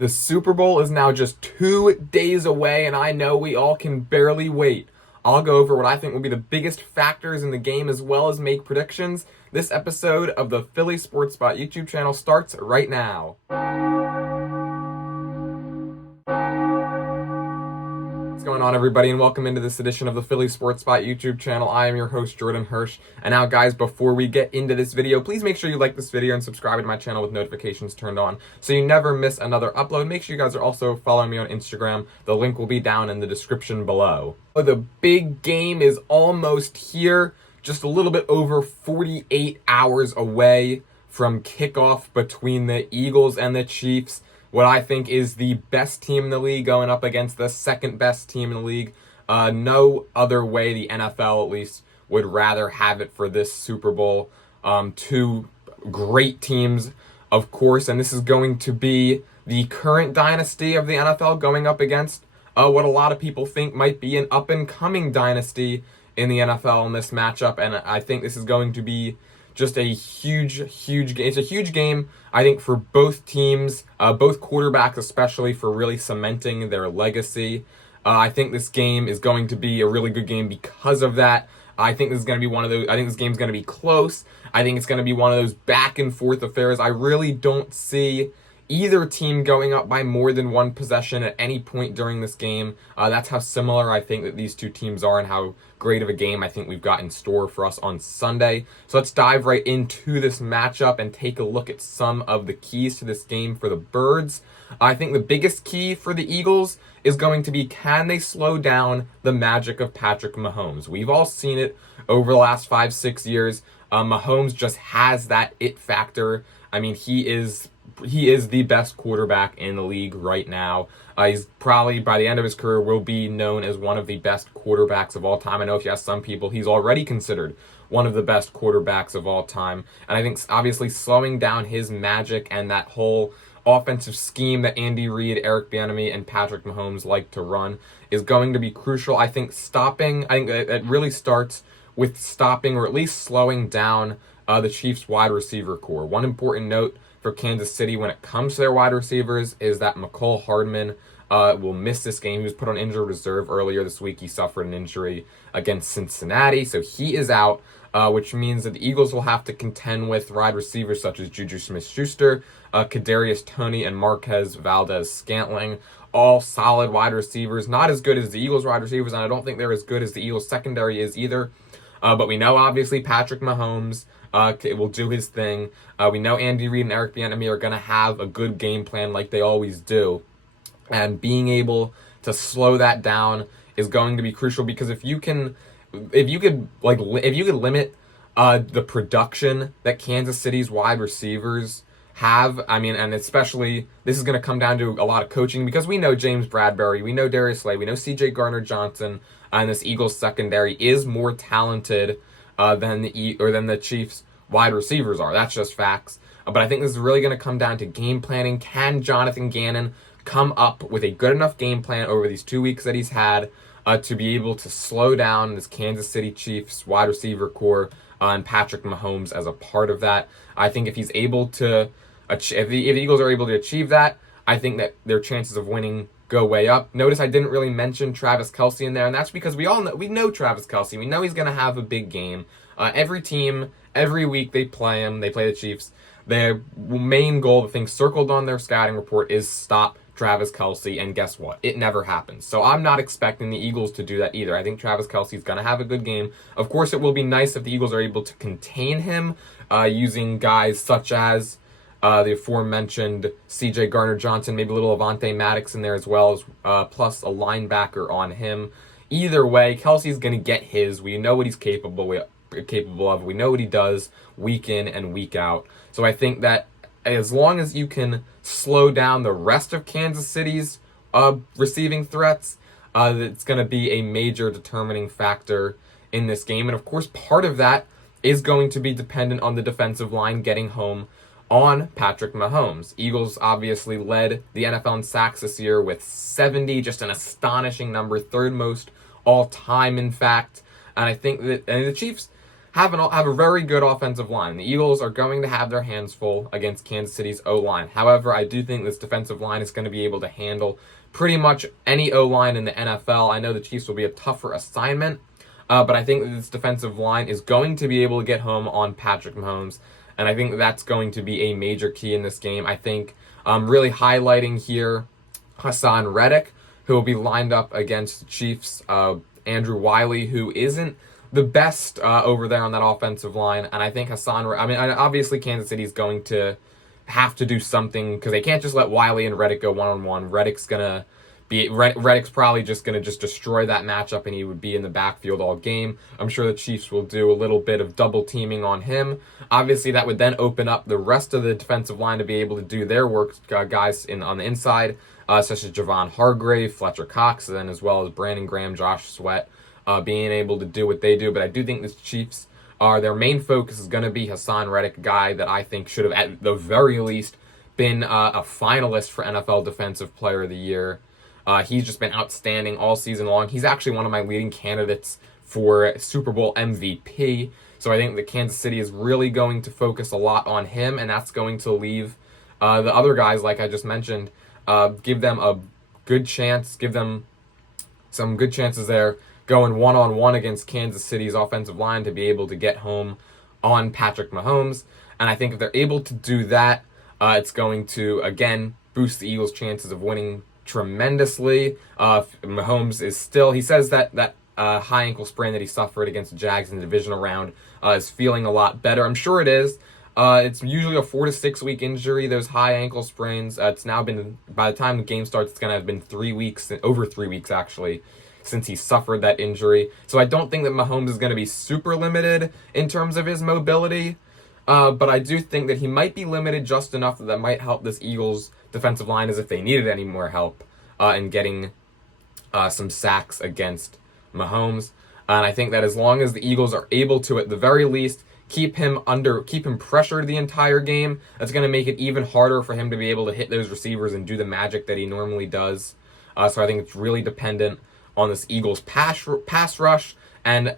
The Super Bowl is now just 2 days away, and I know we all can barely wait. I'll go over what I think will be the biggest factors in the game as well as make predictions. This episode of the Philly Sports Spot YouTube channel starts right now. What's going on, everybody, and welcome into this edition of the Philly Sports Spot YouTube channel. I am your host, Jordan Hirsch. And now, guys, before we get into this video, please make sure you like this video and subscribe to my channel with notifications turned on so you never miss another upload. Make sure you guys are also following me on Instagram. The link will be down in the description below. The big game is almost here, just a little bit over 48 hours away from kickoff between the Eagles and the Chiefs. What I think is the best team in the league going up against the second best team in the league. No other way the NFL, at least, would rather have it for this Super Bowl. Two great teams, of course, and this is going to be the current dynasty of the NFL going up against what a lot of people think might be an up-and-coming dynasty in the NFL in this matchup, and I think this is going to be just a huge game. It's a huge game, I think, for both teams, both quarterbacks, especially for really cementing their legacy. I think this game is going to be a really good game because of that. I think this is going to be one of those. I think this game's going to be close. I think it's going to be one of those back and forth affairs. I really don't see either team going up by more than one possession at any point during this game. That's how similar I think that these two teams are and how great of a game I think we've got in store for us on Sunday. So let's dive right into this matchup and take a look at some of the keys to this game for the Birds. I think the biggest key for the Eagles is going to be, can they slow down the magic of Patrick Mahomes? We've all seen it over the last 5-6 years. Mahomes just has that it factor. I mean, he is the best quarterback in the league right now. He's probably, by the end of his career, will be known as one of the best quarterbacks of all time. I know if you ask some people, he's already considered one of the best quarterbacks of all time. And I think, obviously, slowing down his magic and that whole offensive scheme that Andy Reid, Eric Bieniemy, and Patrick Mahomes like to run is going to be crucial. I think it really starts with stopping or at least slowing down the Chiefs' wide receiver core. One important note for Kansas City when it comes to their wide receivers is that McCole Hardman will miss this game. He was put on injured reserve earlier this week. He suffered an injury against Cincinnati, so he is out, which means that the Eagles will have to contend with wide receivers such as Juju Smith-Schuster, Kadarius Toney, and Marquez Valdes-Scantling. All solid wide receivers, not as good as the Eagles wide receivers, and I don't think they're as good as the Eagles secondary is either. But we know, obviously, Patrick Mahomes will do his thing. We know Andy Reid and Eric Bieniemy are going to have a good game plan like they always do. And being able to slow that down is going to be crucial, because if you could limit the production that Kansas City's wide receivers have, I mean, and especially this is going to come down to a lot of coaching, because we know James Bradbury, we know Darius Slay, we know C.J. Gardner-Johnson, and this Eagles secondary is more talented than the Chiefs wide receivers are. That's just facts. But I think this is really going to come down to game planning. Can Jonathan Gannon come up with a good enough game plan over these 2 weeks that he's had to be able to slow down this Kansas City Chiefs wide receiver core and Patrick Mahomes as a part of that? I think if he's able to, if the Eagles are able to achieve that, I think that their chances of winning go way up. Notice I didn't really mention Travis Kelce in there, and that's because we know Travis Kelce. We know he's going to have a big game. Every team, every week they play him. They play the Chiefs. Their main goal, the thing circled on their scouting report, is stop Travis Kelce, and guess what? It never happens. So I'm not expecting the Eagles to do that either. I think Travis Kelce is going to have a good game. Of course, it will be nice if the Eagles are able to contain him using guys such as the aforementioned C.J. Gardner-Johnson, maybe a little Avonte Maddox in there as well, as plus a linebacker on him. Either way, Kelce's going to get his. We know what he's capable of. We know what he does week in and week out. So I think that as long as you can slow down the rest of Kansas City's receiving threats, it's going to be a major determining factor in this game. And of course, part of that is going to be dependent on the defensive line getting home on Patrick Mahomes. Eagles obviously led the NFL in sacks this year with 70, just an astonishing number, third most all time, in fact. And I think that the Chiefs, have a very good offensive line. The Eagles are going to have their hands full against Kansas City's O-line. However, I do think this defensive line is going to be able to handle pretty much any O-line in the NFL. I know the Chiefs will be a tougher assignment, but I think that this defensive line is going to be able to get home on Patrick Mahomes, and I think that's going to be a major key in this game. I think really highlighting here Haason Reddick, who will be lined up against the Chiefs' Andrew Wiley, who isn't the best over there on that offensive line. And I think obviously Kansas City is going to have to do something because they can't just let Wiley and Reddick go one-on-one. Reddick's probably just going to destroy that matchup, and he would be in the backfield all game. I'm sure the Chiefs will do a little bit of double teaming on him. Obviously, that would then open up the rest of the defensive line to be able to do their work, guys on the inside, such as Javon Hargrave, Fletcher Cox, and then as well as Brandon Graham, Josh Sweat, being able to do what they do. But I do think the Chiefs their main focus is going to be Haason Reddick, a guy that I think should have at the very least been a finalist for NFL Defensive Player of the Year. He's just been outstanding all season long. He's actually one of my leading candidates for Super Bowl MVP. So I think that Kansas City is really going to focus a lot on him, and that's going to leave the other guys, like I just mentioned, give them a good chance, give them some good chances there going one-on-one against Kansas City's offensive line to be able to get home on Patrick Mahomes. And I think if they're able to do that, it's going to, again, boost the Eagles' chances of winning tremendously. Mahomes is still, he says that high ankle sprain that he suffered against the Jags in the divisional round is feeling a lot better. I'm sure it is. It's usually a 4 to 6 week injury, those high ankle sprains. It's now been, by the time the game starts, it's going to have been 3 weeks, over 3 weeks actually, since he suffered that injury. So I don't think that Mahomes is going to be super limited in terms of his mobility, but I do think that he might be limited just enough that might help this Eagles defensive line as if they needed any more help in getting some sacks against Mahomes. And I think that as long as the Eagles are able to, at the very least, keep him pressured the entire game, that's going to make it even harder for him to be able to hit those receivers and do the magic that he normally does. So I think it's really dependent on this Eagles pass rush, and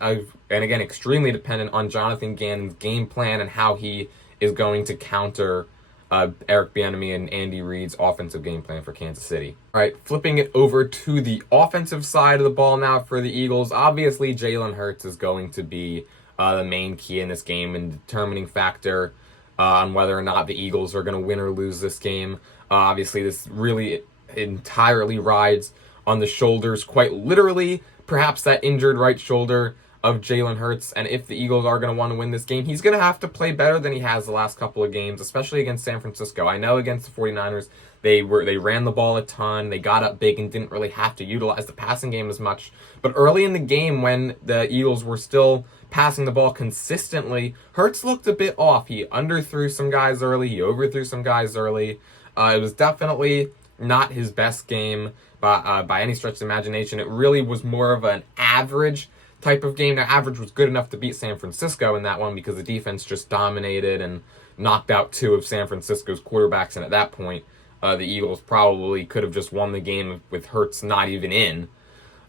again, extremely dependent on Jonathan Gannon's game plan and how he is going to counter Eric Bieniemy and Andy Reid's offensive game plan for Kansas City. All right, flipping it over to the offensive side of the ball now for the Eagles. Obviously, Jalen Hurts is going to be the main key in this game and determining factor on whether or not the Eagles are going to win or lose this game. Obviously, this really entirely rides on the shoulders, quite literally, perhaps that injured right shoulder of Jalen Hurts. And if the Eagles are going to want to win this game, he's going to have to play better than he has the last couple of games, especially against San Francisco. I know against the 49ers, they ran the ball a ton, they got up big and didn't really have to utilize the passing game as much. But early in the game, when the Eagles were still passing the ball consistently, Hurts looked a bit off. He underthrew some guys early, he overthrew some guys early. It was definitely not his best game by any stretch of the imagination. It really was more of an average type of game. Now, average was good enough to beat San Francisco in that one because the defense just dominated and knocked out 2 of San Francisco's quarterbacks, and at that point, the Eagles probably could have just won the game with Hurts not even in.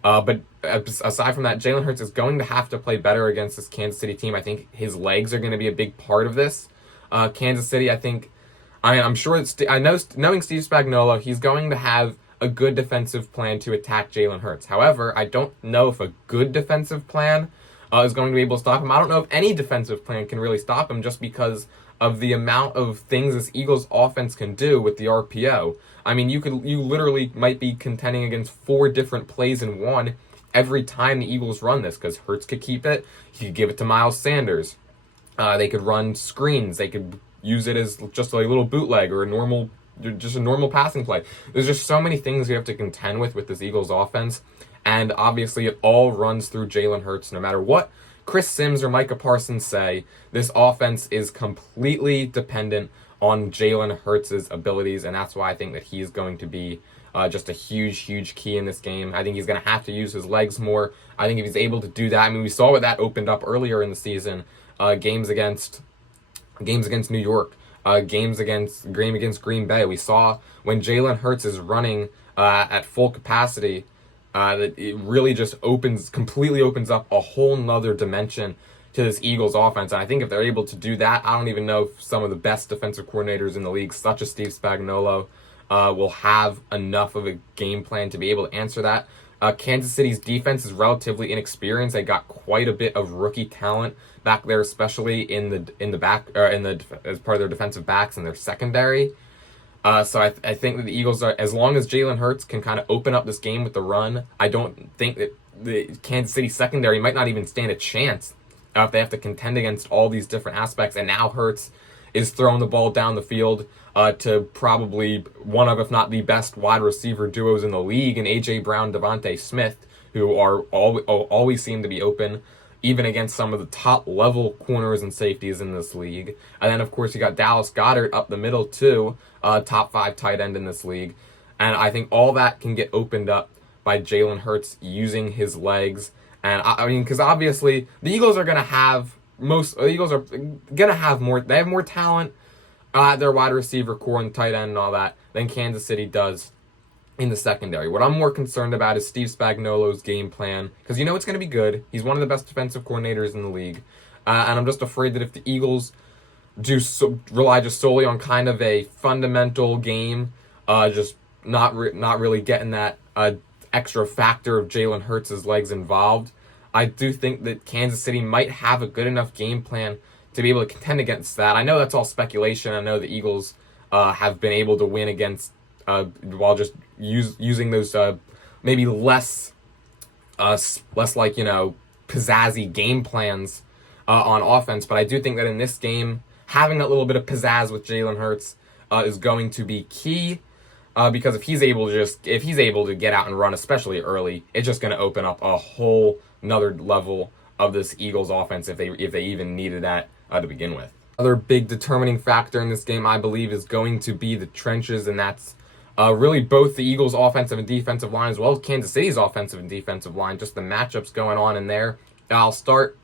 But aside from that, Jalen Hurts is going to have to play better against this Kansas City team. I think his legs are going to be a big part of this. Kansas City, I'm sure knowing Steve Spagnuolo, he's going to have a good defensive plan to attack Jalen Hurts. However, I don't know if a good defensive plan is going to be able to stop him. I don't know if any defensive plan can really stop him just because of the amount of things this Eagles offense can do with the RPO. I mean, you literally might be contending against 4 different plays in one every time the Eagles run this, because Hurts could keep it. He could give it to Miles Sanders. They could run screens. They could use it as just a little bootleg or a normal passing play. There's just so many things you have to contend with this Eagles offense, and obviously it all runs through Jalen Hurts. No matter what Chris Sims or Micah Parsons say, this offense is completely dependent on Jalen Hurts' abilities, and that's why I think that he's going to be just a huge key in this game. I think he's going to have to use his legs more. I think if he's able to do that, I mean, we saw what that opened up earlier in the season, games against New York, game against Green Bay. We saw when Jalen Hurts is running at full capacity, that it really just completely opens up a whole nother dimension to this Eagles offense. And I think if they're able to do that, I don't even know if some of the best defensive coordinators in the league, such as Steve Spagnuolo, will have enough of a game plan to be able to answer that. Kansas City's defense is relatively inexperienced. They got quite a bit of rookie talent back there, especially in the back or as part of their defensive backs and their secondary. So I think that the Eagles are, as long as Jalen Hurts can kind of open up this game with the run, I don't think that the Kansas City secondary might not even stand a chance if they have to contend against all these different aspects. And now Hurts is throwing the ball down the field to probably one of, if not the best wide receiver duos in the league, and A.J. Brown, Devontae Smith, who are always seem to be open, even against some of the top level corners and safeties in this league. And then, of course, you got Dallas Goedert up the middle, too, top 5 tight end in this league. And I think all that can get opened up by Jalen Hurts using his legs. And I mean, because obviously the Eagles are going to have more. They have more talent at their wide receiver core and tight end and all that than Kansas City does in the secondary. What I'm more concerned about is Steve Spagnuolo's game plan, because you know it's going to be good. He's one of the best defensive coordinators in the league, and I'm just afraid that if the Eagles rely just solely on kind of a fundamental game, just not really getting that extra factor of Jalen Hurts' legs involved, I do think that Kansas City might have a good enough game plan to be able to contend against that. I know that's all speculation. I know the Eagles have been able to win against while just using those maybe less like, you know, pizzazzy game plans on offense. But I do think that in this game, having that little bit of pizzazz with Jalen Hurts is going to be key. Because if he's able to get out and run, especially early, it's just going to open up a whole another level of this Eagles offense if they even needed that to begin with. Other big determining factor in this game, I believe, is going to be the trenches, and that's really both the Eagles' offensive and defensive line, as well as Kansas City's offensive and defensive line, just the matchups going on in there. I'll start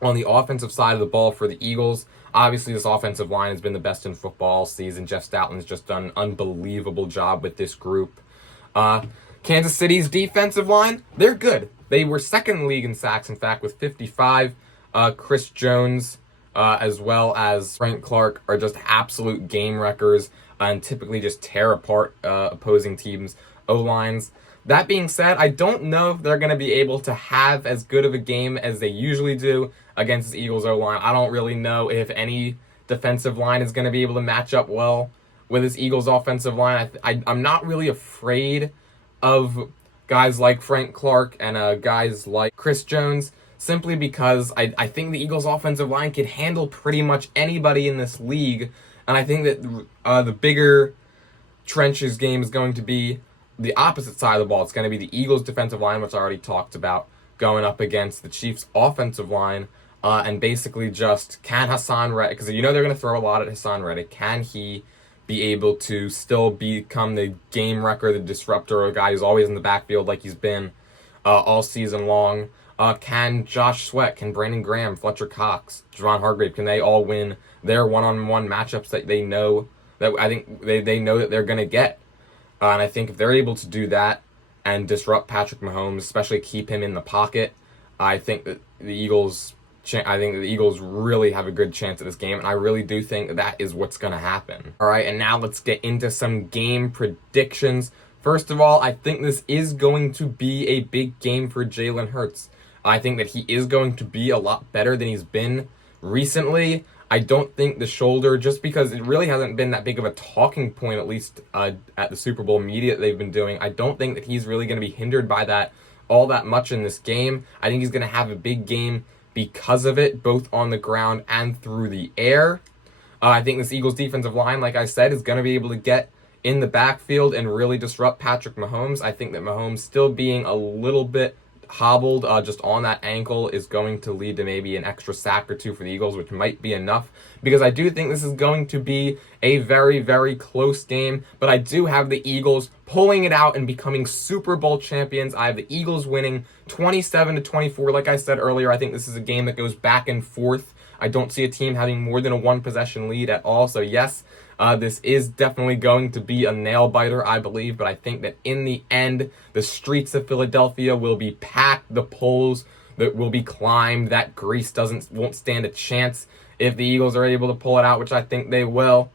on the offensive side of the ball for the Eagles. Obviously, this offensive line has been the best in football all season. Jeff Stoutland's just done an unbelievable job with this group. Kansas City's defensive line, they're good. They were second in the league in sacks, in fact, with 55. Chris Jones, as well as Frank Clark, are just absolute game wreckers and typically just tear apart opposing teams' O-lines. That being said, I don't know if they're going to be able to have as good of a game as they usually do against the Eagles O-line. I don't really know if any defensive line is going to be able to match up well with this Eagles offensive line. I'm not really afraid of guys like Frank Clark and guys like Chris Jones, simply because I think the Eagles offensive line can handle pretty much anybody in this league. And I think that the bigger trenches game is going to be the opposite side of the ball. It's going to be the Eagles defensive line, which I already talked about, going up against the Chiefs offensive line, and basically just can Hassan Reddick, because you know they're going to throw a lot at Hassan Reddick, can he be able to still become the game wrecker, the disruptor, a guy who's always in the backfield like he's been all season long? Can Josh Sweat, can Brandon Graham, Fletcher Cox, Javon Hargrave, can they all win their one-on-one matchups that they know that I think they know that they're going to get? And I think if they're able to do that and disrupt Patrick Mahomes, especially keep him in the pocket, I think that the Eagles really have a good chance at this game, and I really do think that is what's going to happen. All right, and now let's get into some game predictions. First of all, I think this is going to be a big game for Jalen Hurts. I think that he is going to be a lot better than he's been recently. I don't think the shoulder, just because it really hasn't been that big of a talking point, at least at the Super Bowl media that they've been doing, I don't think that he's really going to be hindered by that all that much in this game. I think he's going to have a big game because of it, both on the ground and through the air. I think this Eagles defensive line, like I said, is going to be able to get in the backfield and really disrupt Patrick Mahomes. I think that Mahomes still being a little bit hobbled just on that ankle is going to lead to maybe an extra sack or two for the Eagles, which might be enough, because I do think this is going to be a very, very close game. But I do have the Eagles pulling it out and becoming Super Bowl champions. I have the Eagles winning 27-24. Like I said earlier, I think this is a game that goes back and forth. I don't see a team having more than a one-possession lead at all. So yes, this is definitely going to be a nail-biter, I believe, but I think that in the end, the streets of Philadelphia will be packed, the polls that will be climbed. That grease won't stand a chance if the Eagles are able to pull it out, which I think they will.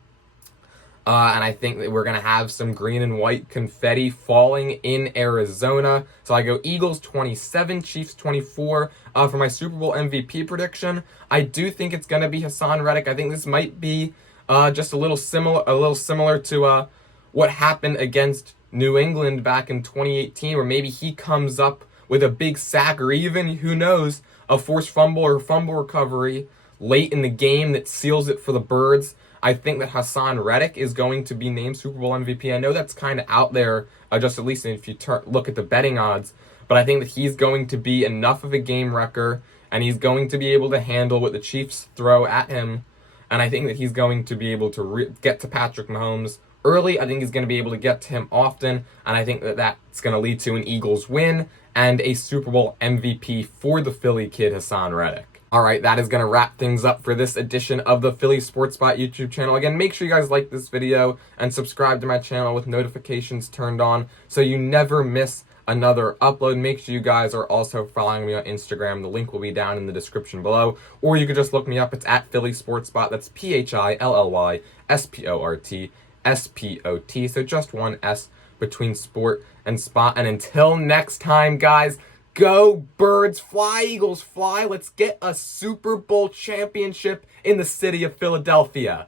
And I think that we're going to have some green and white confetti falling in Arizona. So I go Eagles 27, Chiefs 24 for my Super Bowl MVP prediction. I do think it's going to be Hassan Reddick. I think this might be just a little similar to what happened against New England back in 2018, where maybe he comes up with a big sack, or even, who knows, a forced fumble or fumble recovery late in the game that seals it for the Birds. I think that Hassan Reddick is going to be named Super Bowl MVP. I know that's kind of out there, just at least if you look at the betting odds, but I think that he's going to be enough of a game wrecker, and he's going to be able to handle what the Chiefs throw at him, and I think that he's going to be able to get to Patrick Mahomes early. I think he's going to be able to get to him often, and I think that that's going to lead to an Eagles win and a Super Bowl MVP for the Philly kid, Hassan Reddick. Alright, that is going to wrap things up for this edition of the Philly Sports Spot YouTube channel. Again, make sure you guys like this video and subscribe to my channel with notifications turned on so you never miss another upload. Make sure you guys are also following me on Instagram. The link will be down in the description below. Or you could just look me up. It's at Philly Sports Spot. That's PhillysSportSpot. So just one S between sport and spot. And until next time, guys, go Birds, fly Eagles, fly. Let's get a Super Bowl championship in the city of Philadelphia.